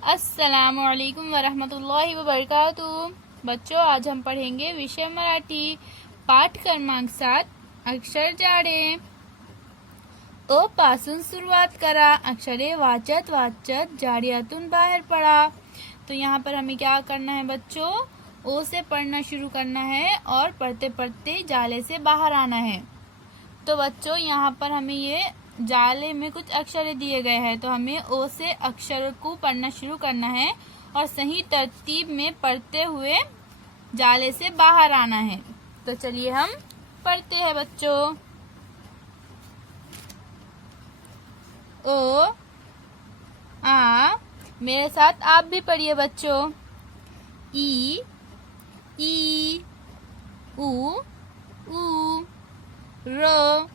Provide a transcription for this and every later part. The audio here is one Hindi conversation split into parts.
अस्सलामुअलैकुम वरहमतुल्लाहि वबरकातुहू। बच्चों, आज हम पढ़ेंगे विषय मराठी पाठ क्रमांक 7 अक्षर जाडे। ओ पासून सुरुवात करा। अक्षरे वाचत वाचत जाडियातून बाहेर पडा। तो यहाँ पर हमें क्या करना है बच्चों? ओ से पढ़ना शुरू करना है और पढ़ते पढ़ते जाले से बाहर आना है। तो बच्चों, यहाँ पर हमें ये जाले में कुछ अक्षर दिए गए हैं, तो हमें ओ से अक्षर को पढ़ना शुरू करना है और सही तरतीब में पढ़ते हुए जाले से बाहर आना है। तो चलिए हम पढ़ते हैं बच्चों। ओ आ, मेरे साथ आप भी पढ़िए बच्चों। ई ई उ ऊ र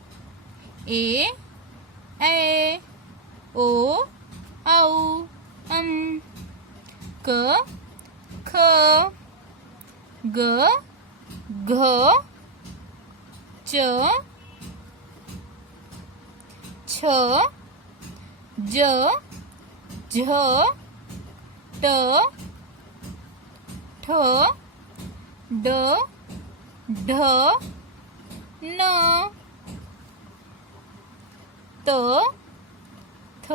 ए ओ औ क ख ग घ च छ ज झ ट ठ ड ढ न त थ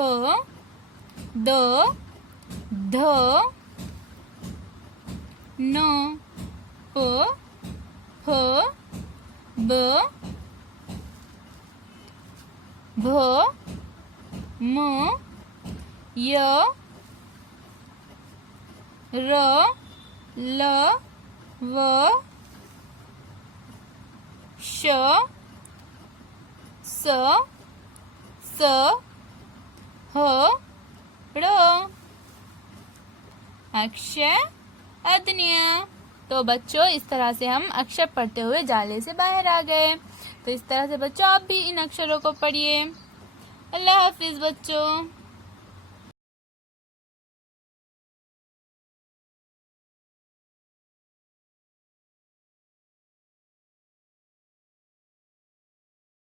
द ध न प फ ब भ म य र ल व श स स ह ड़। अक्षय अदन्य। तो बच्चों, इस तरह से हम अक्षर पढ़ते हुए जाले से बाहर आ गए। तो इस तरह से बच्चों, आप भी इन अक्षरों को पढ़िए। अल्लाह हाफिज बच्चों।